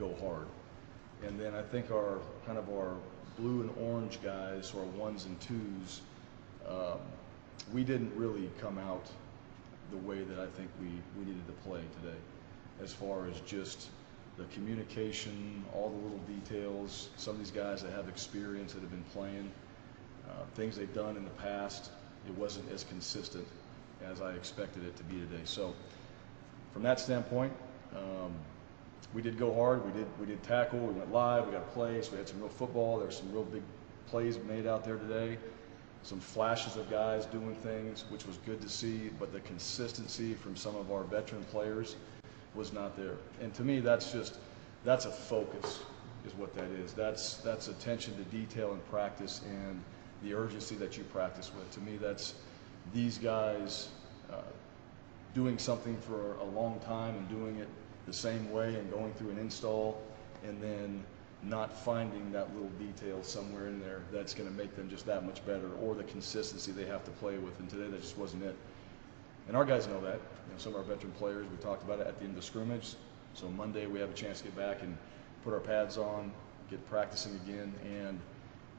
go hard. And then I think our blue and orange guys, or ones and twos, we didn't really come out the way that I think we needed to play today, as far as just the communication, all the little details. Some of these guys that have experience, that have been playing, things they've done in the past, it wasn't as consistent as I expected it to be today. So from that standpoint, we did go hard. We did tackle. We went live. We got plays. We had some real football. There were some real big plays made out there today. Some flashes of guys doing things, which was good to see. But the consistency from some of our veteran players was not there. And to me, that's a focus, is what that is. That's attention to detail in practice and the urgency that you practice with. To me, that's these guys doing something for a long time and doing it the same way and going through an install, and then not finding that little detail somewhere in there that's going to make them just that much better, or the consistency they have to play with. And today, that just wasn't it. And our guys know that. Some of our veteran players, we talked about it at the end of the scrimmage. So Monday, we have a chance to get back and put our pads on, get practicing again, and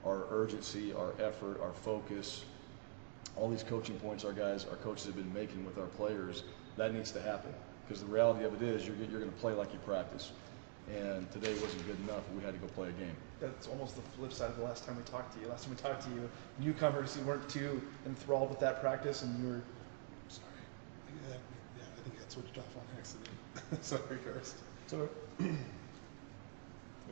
our urgency, our effort, our focus, all these coaching points our coaches have been making with our players, that needs to happen. Because the reality of it is you're going to play like you practice. And today wasn't good enough. We had to go play a game. That's almost the flip side of the last time we talked to you. Last time we talked to you, newcomers, you weren't too enthralled with that practice, and you were. Sorry. Yeah, I think I switched off on accident. Sorry, first. So it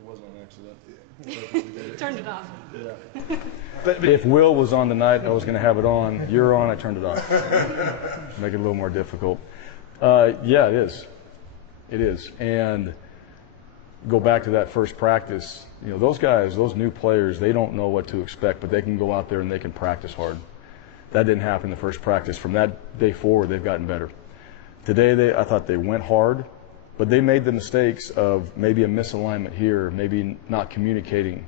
wasn't on accident. Yeah. Turned it off. Yeah. But if Will was on tonight and I was going to have it on, you're on, I turned it off. Make it a little more difficult. Yeah, it is. It is. And go back to that first practice. Those guys, those new players, they don't know what to expect, but they can go out there and they can practice hard. That didn't happen in the first practice. From that day forward, they've gotten better. Today, I thought they went hard, but they made the mistakes of maybe a misalignment here, maybe not communicating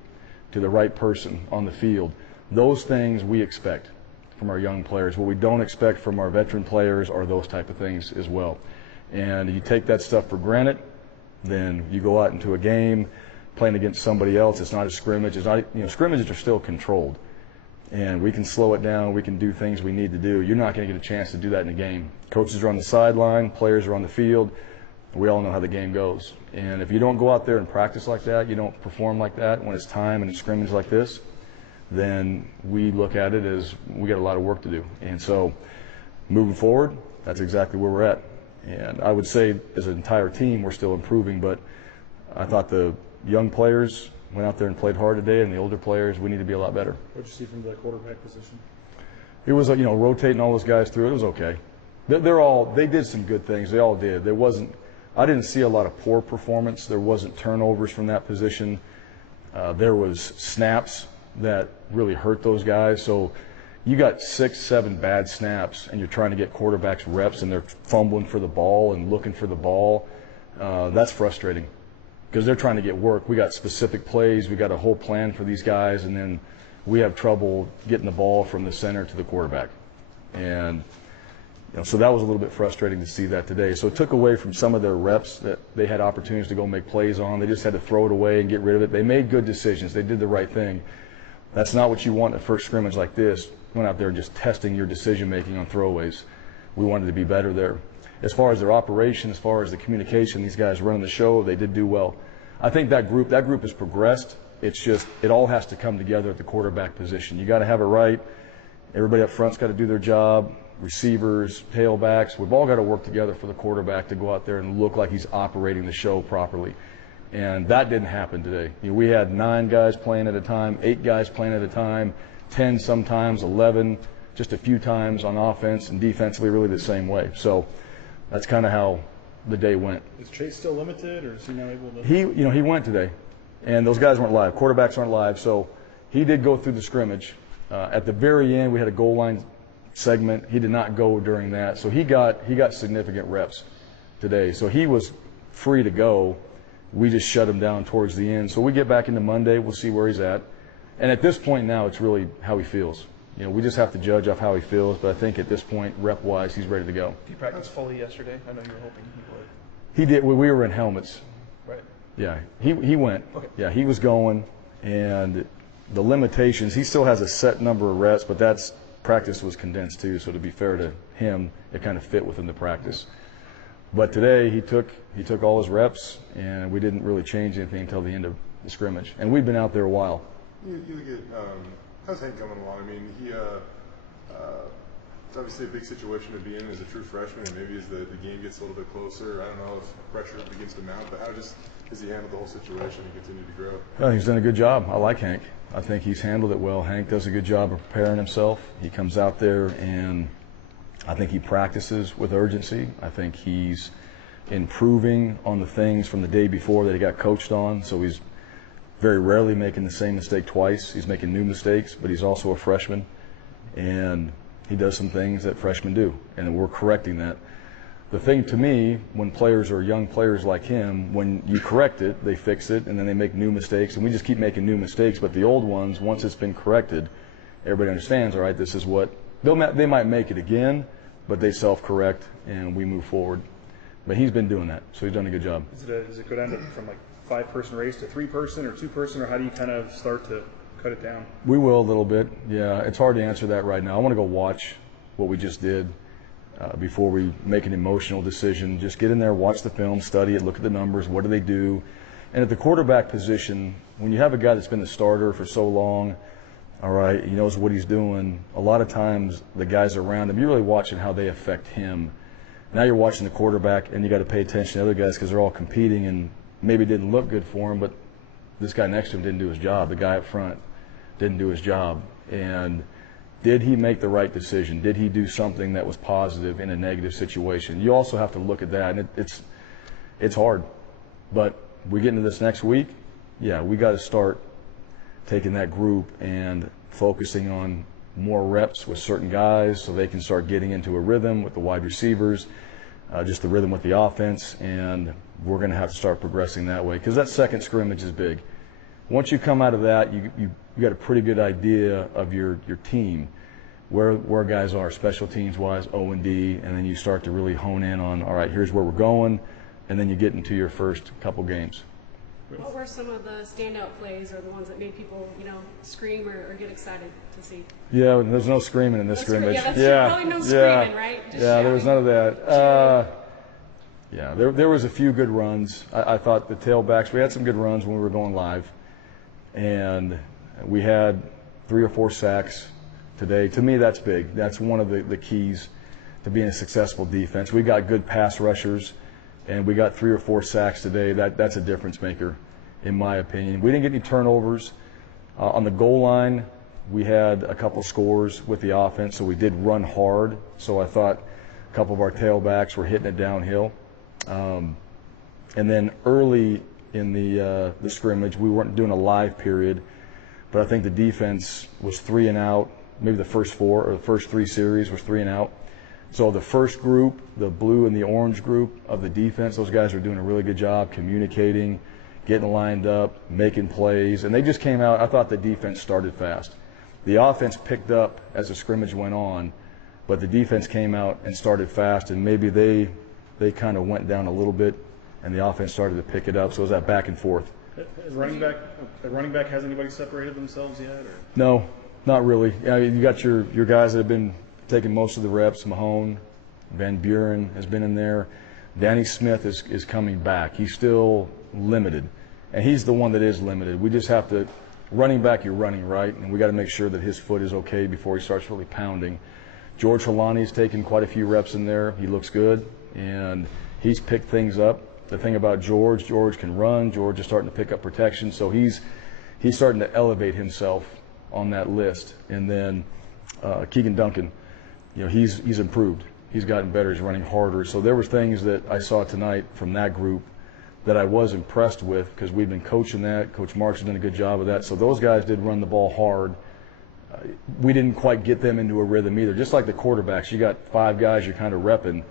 to the right person on the field. Those things we expect from our young players. What we don't expect from our veteran players are those type of things as well. And you take that stuff for granted, then you go out into a game playing against somebody else. It's not a scrimmage. It's not, scrimmages are still controlled. And we can slow it down. We can do things we need to do. You're not going to get a chance to do that in a game. Coaches are on the sideline. Players are on the field. We all know how the game goes. And if you don't go out there and practice like that, you don't perform like that when it's time and it's scrimmage like this, then we look at it as we got a lot of work to do. And so moving forward, that's exactly where we're at. And I would say as an entire team, we're still improving, but I thought the young players went out there and played hard today, and the older players, we need to be a lot better. What did you see from the quarterback position? It was, rotating all those guys through. It was okay. They did some good things. They all did. I didn't see a lot of poor performance. There wasn't turnovers from that position. There was snaps that really hurt those guys. So you got 6, 7 bad snaps, and you're trying to get quarterbacks reps, and they're fumbling for the ball and looking for the ball. That's frustrating because they're trying to get work. We got specific plays. We got a whole plan for these guys, and then we have trouble getting the ball from the center to the quarterback. And so that was a little bit frustrating to see that today. So it took away from some of their reps that they had opportunities to go make plays on. They just had to throw it away and get rid of it. They made good decisions. They did the right thing. That's not what you want in a first scrimmage like this. Went out there and just testing your decision-making on throwaways. We wanted to be better there. As far as their operation, as far as the communication, these guys running the show, they did do well. I think that group has progressed. It's just it all has to come together at the quarterback position. You got to have it right. Everybody up front's got to do their job. Receivers, tailbacks, we've all got to work together for the quarterback to go out there and look like he's operating the show properly. And that didn't happen today. We had 9 guys playing at a time, 8 guys playing at a time, 10 sometimes, 11, just a few times on offense, and defensively really the same way. So that's kind of how the day went. Is Chase still limited, or is he now able to? He went today, and those guys weren't live. Quarterbacks aren't live, so he did go through the scrimmage. At the very end, we had a goal line segment. He did not go during that, so he got significant reps today. So he was free to go. We just shut him down towards the end. So we get back into Monday. We'll see where he's at. And at this point now, it's really how he feels. We just have to judge off how he feels. But I think at this point, rep-wise, he's ready to go. Did he practice fully yesterday? I know you were hoping he would. He did. We were in helmets. Right. Yeah, he went. Okay. Yeah, he was going, and the limitations, he still has a set number of reps, but that's practice was condensed too, so to be fair to him, it kind of fit within the practice. But today he took all his reps, and we didn't really change anything until the end of the scrimmage. And we've been out there a while. You get, how's Hank coming along? I mean, it's obviously a big situation to be in as a true freshman, and maybe as the game gets a little bit closer, I don't know if pressure begins to mount, but how has he handled the whole situation and continued to grow? Well, he's done a good job. I like Hank. I think he's handled it well. Hank does a good job of preparing himself. He comes out there, and I think he practices with urgency. I think he's improving on the things from the day before that he got coached on, so he's very rarely making the same mistake twice. He's making new mistakes, but he's also a freshman, and he does some things that freshmen do, and we're correcting that. The thing to me, when players are young players like him, when you correct it, they fix it, and then they make new mistakes, and we just keep making new mistakes. But the old ones, once it's been corrected, everybody understands, all right, this is what, they might make it again, but they self-correct, and we move forward. But he's been doing that, so he's done a good job. Is it good end up from like 5-person race to 3-person or 2-person, or how do you kind of start to cut it down? We will a little bit. Yeah, it's hard to answer that right now. I want to go watch what we just did before we make an emotional decision. Just get in there, watch the film, study it, look at the numbers, what do they do. And at the quarterback position, when you have a guy that's been the starter for so long, all right, he knows what he's doing, a lot of times the guys around him, you're really watching how they affect him. Now you're watching the quarterback, and you got to pay attention to the other guys because they're all competing, and maybe it didn't look good for him, but this guy next to him didn't do his job. The guy up front didn't do his job. And did he make the right decision? Did he do something that was positive in a negative situation? You also have to look at that, and it's hard. But we get into this next week, yeah, we got to start taking that group and focusing on more reps with certain guys so they can start getting into a rhythm with the wide receivers, just the rhythm with the offense, and we're going to have to start progressing that way because that second scrimmage is big. Once you come out of that, you got a pretty good idea of your team, where guys are special teams wise, O&D, and then you start to really hone in on, all right, here's where we're going, and then you get into your first couple games. What were some of the standout plays or the ones that made people, scream or get excited to see? Yeah, there's no screaming in this scrimmage. Yeah, that's true. Probably no screaming, right? Just there was none of that. Cheering. There was a few good runs. I thought the tailbacks, we had some good runs when we were going live, and we had 3 or 4 sacks today. To me, that's big. That's one of the keys to being a successful defense. We got good pass rushers, and we got 3 or 4 sacks today. That's a difference maker, in my opinion. We didn't get any turnovers. On the goal line, we had a couple scores with the offense, so we did run hard. So I thought a couple of our tailbacks were hitting it downhill. And then early in the scrimmage, we weren't doing a live period, but I think the defense was 3 and out. Maybe the first 4 or the first 3 series was 3 and out. So the first group, the blue and the orange group of the defense, those guys were doing a really good job communicating, getting lined up, making plays, and they just came out. I thought the defense started fast. The offense picked up as the scrimmage went on, but the defense came out and started fast, and maybe they kind of went down a little bit, and the offense started to pick it up. So it was that back and forth. As running back, has anybody separated themselves yet? Or? No, not really. You got your guys that have been taking most of the reps. Mahone, Van Buren has been in there. Danny Smith is coming back. He's still limited, and he's the one that is limited. We just have to, running back, you're running, right? And we got to make sure that his foot is okay before he starts really pounding. George Holani's taken quite a few reps in there. He looks good, and he's picked things up. The thing about George can run. George is starting to pick up protection, so he's starting to elevate himself on that list. And then Keegan Duncan, he's improved. He's gotten better. He's running harder. So there were things that I saw tonight from that group that I was impressed with because we've been coaching that. Coach Marks has done a good job of that. So those guys did run the ball hard. We didn't quite get them into a rhythm either. Just like the quarterbacks, you got 5 guys you're kind of repping.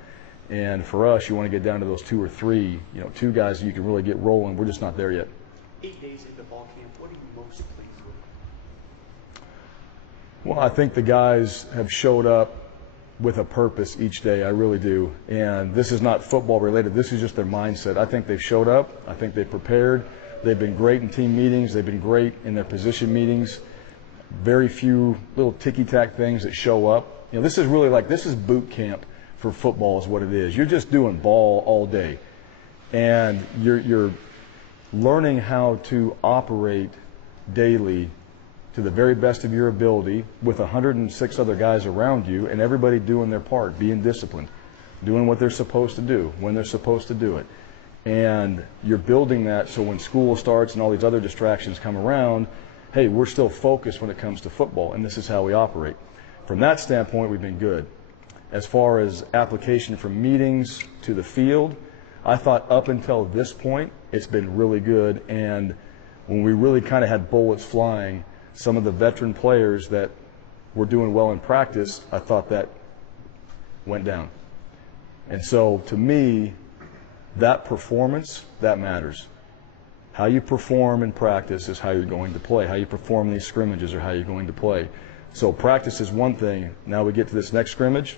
And for us, you want to get down to those 2 or 3, 2 guys you can really get rolling. We're just not there yet. 8 days into ball camp, what are you most pleased with? Well, I think the guys have showed up with a purpose each day. I really do. And this is not football related. This is just their mindset. I think they've showed up. I think they've prepared. They've been great in team meetings. They've been great in their position meetings. Very few little ticky-tack things that show up. You know, this is really like, this is boot camp for football is what it is. You're just doing ball all day. And you're learning how to operate daily to the very best of your ability with 106 other guys around you and everybody doing their part, being disciplined, doing what they're supposed to do, when they're supposed to do it. And you're building that so when school starts and all these other distractions come around, hey, we're still focused when it comes to football, and this is how we operate. From that standpoint, we've been good. As far as application from meetings to the field, I thought up until this point, it's been really good. And when we really kind of had bullets flying, some of the veteran players that were doing well in practice, I thought that went down. And so to me, that performance, that matters. How you perform in practice is how you're going to play. How you perform in these scrimmages are how you're going to play. So practice is one thing. Now we get to this next scrimmage.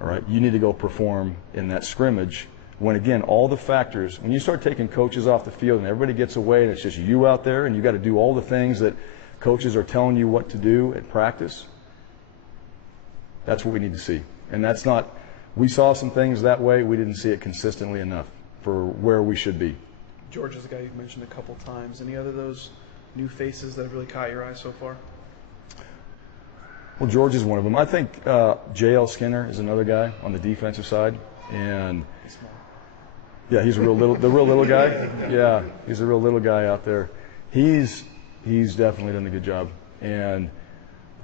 All right, you need to go perform in that scrimmage. When, again, all the factors, when you start taking coaches off the field and everybody gets away and it's just you out there and you got to do all the things that coaches are telling you what to do at practice, that's what we need to see. And that's not, we saw some things that way. We didn't see it consistently enough for where we should be. George is a guy you've mentioned a couple times. Any other of those new faces that have really caught your eye so far? Well, George is one of them. I think J.L. Skinner is another guy on the defensive side. And yeah, he's a real little guy. Yeah, he's a real little guy out there. He's definitely done a good job. And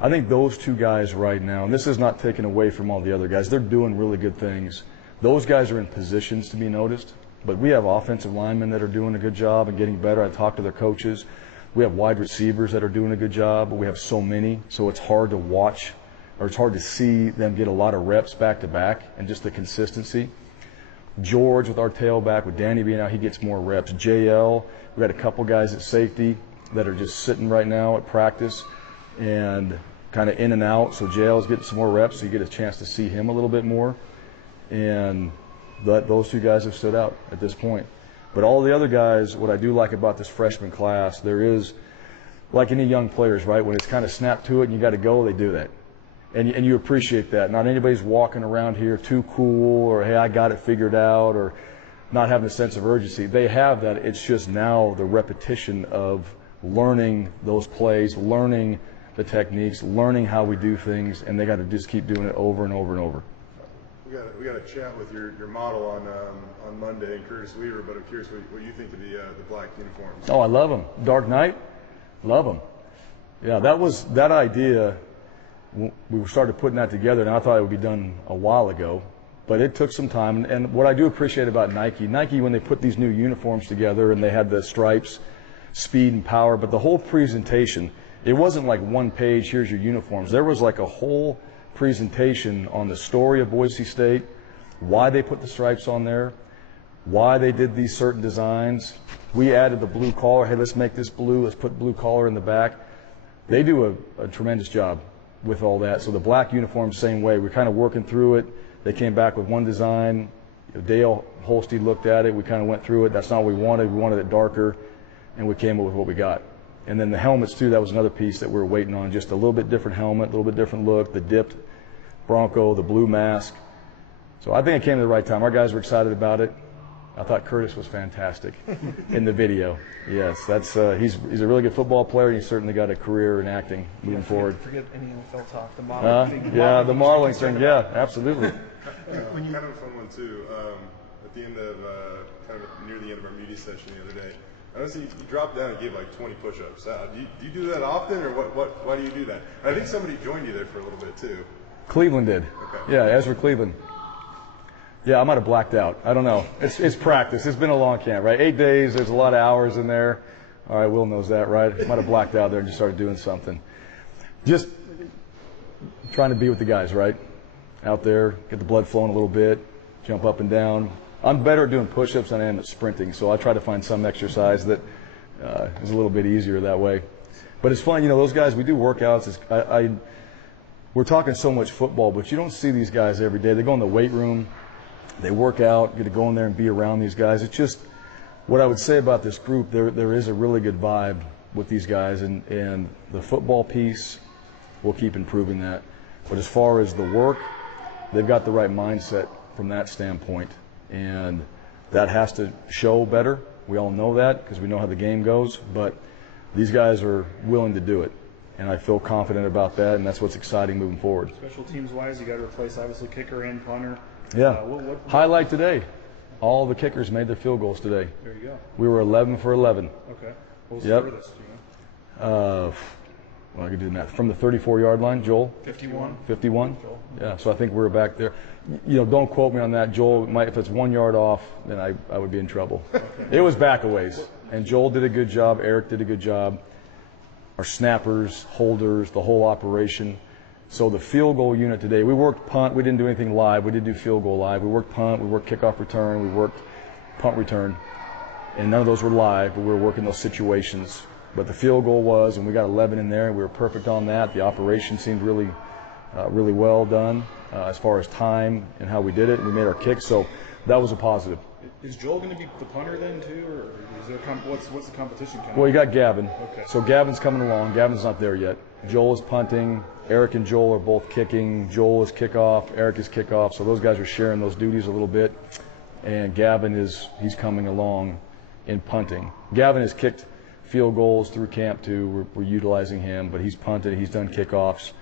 I think those two guys right now, and this is not taken away from all the other guys, they're doing really good things. Those guys are in positions to be noticed. But we have offensive linemen that are doing a good job and getting better. I talk to their coaches. We have wide receivers that are doing a good job, but we have so many, so it's hard to watch, or it's hard to see them get a lot of reps back to back and just the consistency. George with our tailback, with Danny being out, he gets more reps. JL, we got a couple guys at safety that are just sitting right now at practice and kind of in and out, so JL's getting some more reps, so you get a chance to see him a little bit more. And those two guys have stood out at this point. But all the other guys, what I do like about this freshman class, there is, like any young players, right, when it's kind of snapped to it and you got to go, they do that. And you appreciate that. Not anybody's walking around here too cool or, hey, I got it figured out, or not having a sense of urgency. They have that. It's just now the repetition of learning those plays, learning the techniques, learning how we do things, and they got to just keep doing it over and over and over. We got a chat with your model on Monday, and Curtis Weaver, but I'm curious what you think of the black uniforms. Oh, I love them. Dark Knight, love them. Yeah, that idea. We started putting that together, and I thought it would be done a while ago, but it took some time. And what I do appreciate about Nike, when they put these new uniforms together and they had the stripes, speed and power, but the whole presentation, it wasn't like one page, here's your uniforms. There was like a whole presentation on the story of Boise State, why they put the stripes on there, why they did these certain designs. We added the blue collar. Hey, let's make this blue. Let's put blue collar in the back. They do a tremendous job with all that. So the black uniform, same way. We're kind of working through it. They came back with one design. Dale Holstein looked at it. We kind of went through it. That's not what we wanted. We wanted it darker, and we came up with what we got. And then the helmets, too, that was another piece that we were waiting on. Just a little bit different helmet, a little bit different look, the dipped Bronco, the blue mask. So I think it came at the right time. Our guys were excited about it. I thought Curtis was fantastic in the video. Yes, that's he's a really good football player, and he's certainly got a career in acting moving forward. Forget any NFL talk. The modeling thing. Yeah, the modeling thing. Yeah, absolutely. When you had a fun one too. At the end of kind of near the end of our media session the other day, I noticed you dropped down and gave like 20 push-ups. Do you do that often, or why do you do that? I think somebody joined you there for a little bit too. Cleveland did. Okay. Yeah, Ezra Cleveland. Yeah, I might have blacked out. I don't know. It's practice. It's been a long camp, right? 8 days. There's a lot of hours in there. All right, Will knows that, right? I might have blacked out there and just started doing something. Just trying to be with the guys, right? Out there, get the blood flowing a little bit, jump up and down. I'm better at doing push-ups than I am at sprinting, so I try to find some exercise that is a little bit easier that way. But it's fun, those guys, we do workouts. we're talking so much football, but you don't see these guys every day. They go in the weight room, they work out, get to go in there and be around these guys. It's just what I would say about this group, there is a really good vibe with these guys, and the football piece, we'll keep improving that. But as far as the work, they've got the right mindset from that standpoint, and that has to show better. We all know that because we know how the game goes, but these guys are willing to do it, and I feel confident about that, and that's what's exciting moving forward. Special teams wise, you got to replace obviously kicker and punter. Yeah. Highlight today. All the kickers made their field goals today. There you go. We were 11 for 11. Okay. What was Yep. the furthest, you know? Well, I could do that. From the 34-yard line, Joel? 51. 51? Yeah, so I think we were back there. You know, don't quote me on that. Joel, if it's 1 yard off, then I would be in trouble. It was back a ways. And Joel did a good job. Eric did a good job. Our snappers, holders, the whole operation. So the field goal unit today, we worked punt. We didn't do anything live. We did do field goal live. We worked punt. We worked kickoff return. We worked punt return. And none of those were live, but we were working those situations. But the field goal was, and we got 11 in there, and we were perfect on that. The operation seemed really well done as far as time and how we did it. And we made our kicks, so that was a positive. Is Joel going to be the punter then too, or is there what's the competition kind of? Well, you got Gavin. Okay. So Gavin's coming along. Gavin's not there yet. Joel is punting. Eric and Joel are both kicking. Joel is kickoff. Eric is kickoff. So those guys are sharing those duties a little bit. And Gavin he's coming along in punting. Gavin has kicked field goals through camp too. We're utilizing him, but he's punted. He's done kickoffs.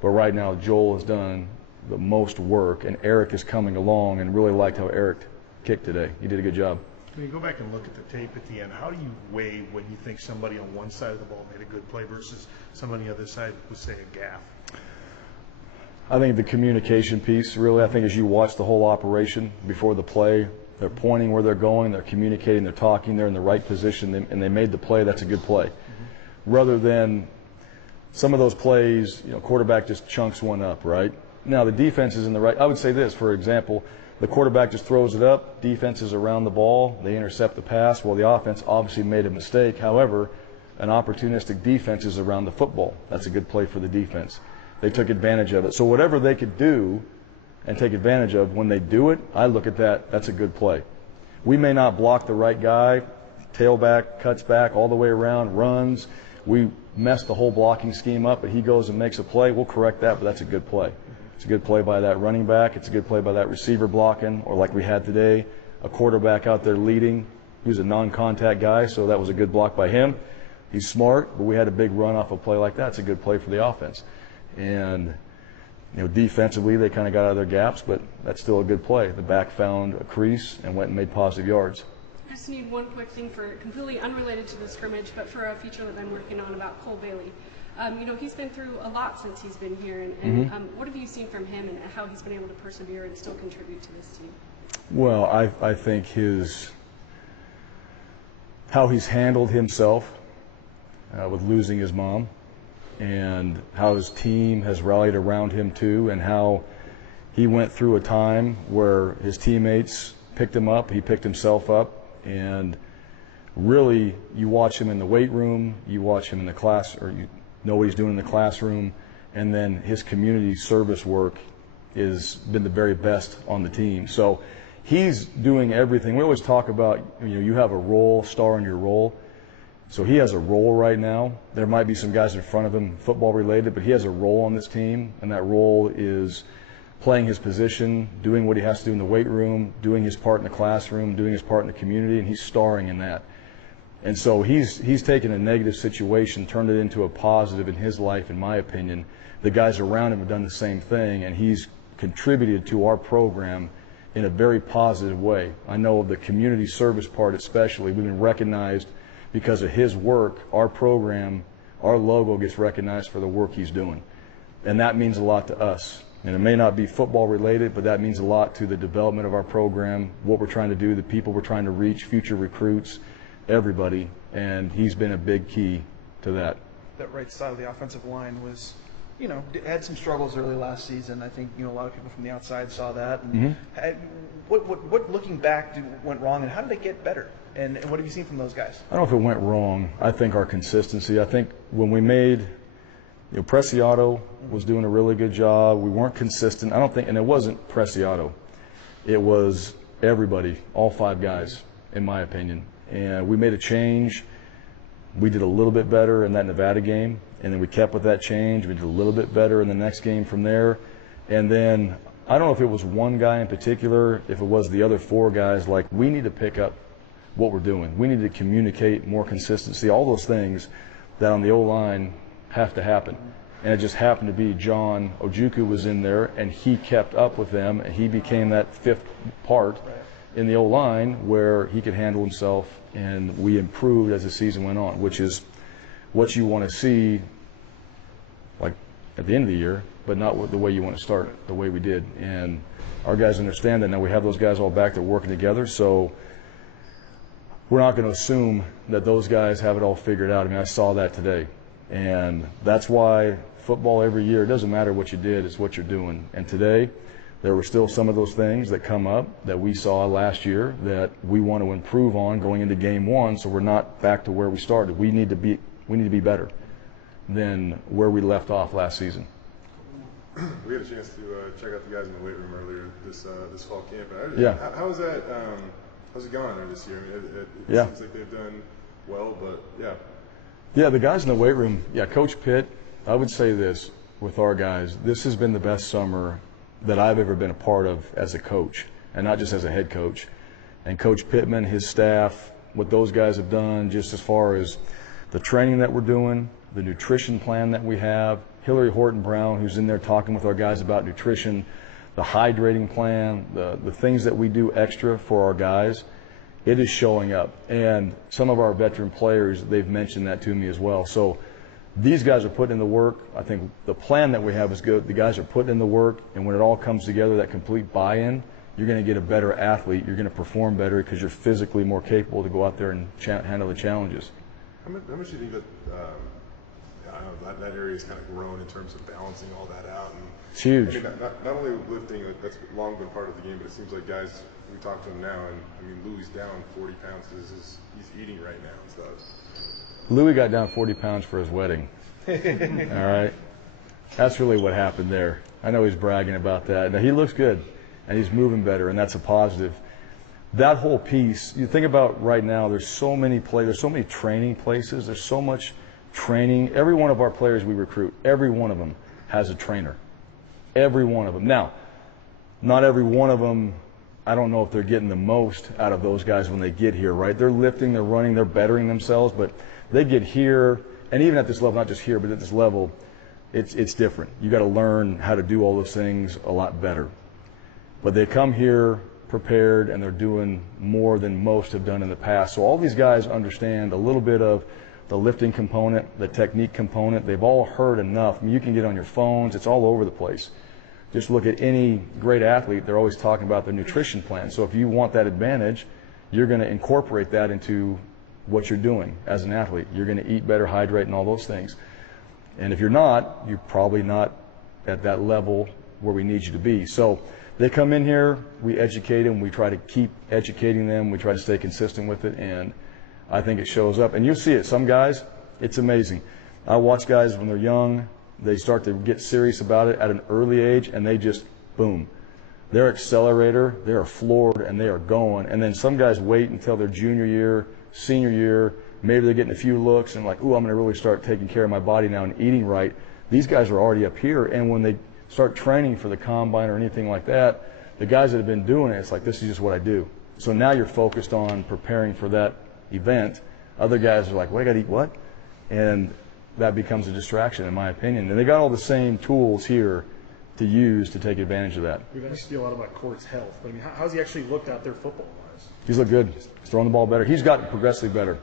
But right now, Joel has done the most work, and Eric is coming along, and really liked how Eric kicked today. He did a good job. When you go back and look at the tape at the end, how do you weigh when you think somebody on one side of the ball made a good play versus somebody on the other side was, say, a gaff? I think the communication piece, really, I think as you watch the whole operation before the play, they're pointing where they're going, they're communicating, they're talking, they're in the right position, and they made the play, that's a good play. Mm-hmm. Rather than some of those plays, you know, quarterback just chunks one up, right? Now, the defense is in the right. I would say this, for example, the quarterback just throws it up, defense is around the ball, they intercept the pass. Well, the offense obviously made a mistake. However, an opportunistic defense is around the football. That's a good play for the defense. They took advantage of it. So whatever they could do and take advantage of, when they do it, I look at that, that's a good play. We may not block the right guy, tailback, cuts back all the way around, runs. We mess the whole blocking scheme up, but he goes and makes a play. We'll correct that, but that's a good play. It's a good play by that running back. It's a good play by that receiver blocking, or like we had today, a quarterback out there leading. He was a non-contact guy, so that was a good block by him. He's smart, but we had a big run off a play like that. It's a good play for the offense. And, you know, defensively, they kind of got out of their gaps, but that's still a good play. The back found a crease and went and made positive yards. I just need one quick thing for completely unrelated to the scrimmage, but for a feature that I'm working on about Cole Bailey. You know, he's been through a lot since he's been here, and what have you seen from him and how he's been able to persevere and still contribute to this team? Well, I think how he's handled himself with losing his mom, and how his team has rallied around him too, and how he went through a time where his teammates picked him up, he picked himself up, and really you watch him in the weight room, you watch him in the class, or you know what he's doing in the classroom, and then his community service work has been the very best on the team. So he's doing everything. We always talk about, you know, you have a role, star in your role. So he has a role right now. There might be some guys in front of him football related, but he has a role on this team, and that role is playing his position, doing what he has to do in the weight room, doing his part in the classroom, doing his part in the community, and he's starring in that. And so he's taken a negative situation, turned it into a positive in his life, in my opinion. The guys around him have done the same thing, and he's contributed to our program in a very positive way. I know of the community service part especially. We've been recognized because of his work. Our program, our logo gets recognized for the work he's doing. And that means a lot to us. And it may not be football related, but that means a lot to the development of our program, what we're trying to do, the people we're trying to reach, future recruits, everybody. And he's been a big key to that. That right side of the offensive line was, you know, had some struggles early last season. I think, you know, a lot of people from the outside saw that. And what looking back went wrong, and how did they get better? And what have you seen from those guys? I don't know if it went wrong. I think our consistency. I think when we made Preciado was doing a really good job. We weren't consistent. I don't think, and it wasn't Preciado. It was everybody, all 5 guys, in my opinion. And we made a change. We did a little bit better in that Nevada game, and then we kept with that change. We did a little bit better in the next game from there. And then I don't know if it was one guy in particular, if it was the other 4 guys, like, we need to pick up what we're doing. We need to communicate more consistency, all those things that on the O-line have to happen. And it just happened to be John Ojukwu was in there, and he kept up with them, and he became that 5th part in the O-line where he could handle himself, and we improved as the season went on, which is what you want to see, like, at the end of the year, but not the way you want to start, the way we did. And our guys understand that now. We have those guys all back there working together, so we're not going to assume that those guys have it all figured out. I mean, I saw that today. And that's why football every year, it doesn't matter what you did, it's what you're doing. And today, there were still some of those things that come up that we saw last year that we want to improve on going into game 1, so we're not back to where we started. We need to be better than where we left off last season. We had a chance to check out the guys in the weight room earlier this fall camp. Yeah. How's that? How's it going there this year? I mean, it Yeah. seems like they've done well, but yeah. Yeah, the guys in the weight room, Coach Pitt, I would say this with our guys, this has been the best summer that I've ever been a part of as a coach, and not just as a head coach. And Coach Pittman, his staff, what those guys have done just as far as the training that we're doing, the nutrition plan that we have, Hillary Horton Brown, who's in there talking with our guys about nutrition, the hydrating plan, the things that we do extra for our guys, it is showing up. And some of our veteran players, they've mentioned that to me as well. So these guys are putting in the work. I think the plan that we have is good. The guys are putting in the work, and when it all comes together, that complete buy-in, you're going to get a better athlete. You're going to perform better because you're physically more capable to go out there and handle the challenges. How much do you think that I don't know, that area has kind of grown in terms of balancing all that out? And it's huge. I mean, not only lifting, that's long been part of the game, but it seems like guys, we talk to them now, and I mean, Louis down 40 pounds because he's eating right now and stuff. Louis got down 40 pounds for his wedding. All right? That's really what happened there. I know he's bragging about that. Now, he looks good, and he's moving better, and that's a positive. That whole piece, you think about right now, there's so many training places, there's so much training. Every one of our players we recruit, every one of them has a trainer. Every one of them. Now, not every one of them, I don't know if they're getting the most out of those guys when they get here, right? They're lifting, they're running, they're bettering themselves, but they get here, and even at this level, not just here, but at this level, it's different. You got to learn how to do all those things a lot better. But they come here prepared, and they're doing more than most have done in the past. So all these guys understand a little bit of the lifting component, the technique component. They've all heard enough. I mean, you can get on your phones. It's all over the place. Just look at any great athlete. They're always talking about their nutrition plan. So if you want that advantage, you're going to incorporate that into what you're doing as an athlete. You're going to eat better, hydrate, and all those things. And if you're not, you're probably not at that level where we need you to be. So they come in here, we educate them, we try to keep educating them, we try to stay consistent with it, and I think it shows up. And you'll see it. Some guys, it's amazing. I watch guys when they're young, they start to get serious about it at an early age, and they just, boom. Their accelerator, they are floored, and they are going. And then some guys wait until their junior year, senior year, maybe they're getting a few looks and like, ooh, I'm going to really start taking care of my body now and eating right. These guys are already up here, and when they start training for the combine or anything like that, the guys that have been doing it, it's like, this is just what I do. So now you're focused on preparing for that event. Other guys are like, well, I got to eat what? And that becomes a distraction, in my opinion. And they got all the same tools here to use to take advantage of that. We've asked you a lot about Court's health, but I mean, how's he actually looked out there football-wise? He's looked good. He's throwing the ball better. He's gotten progressively better.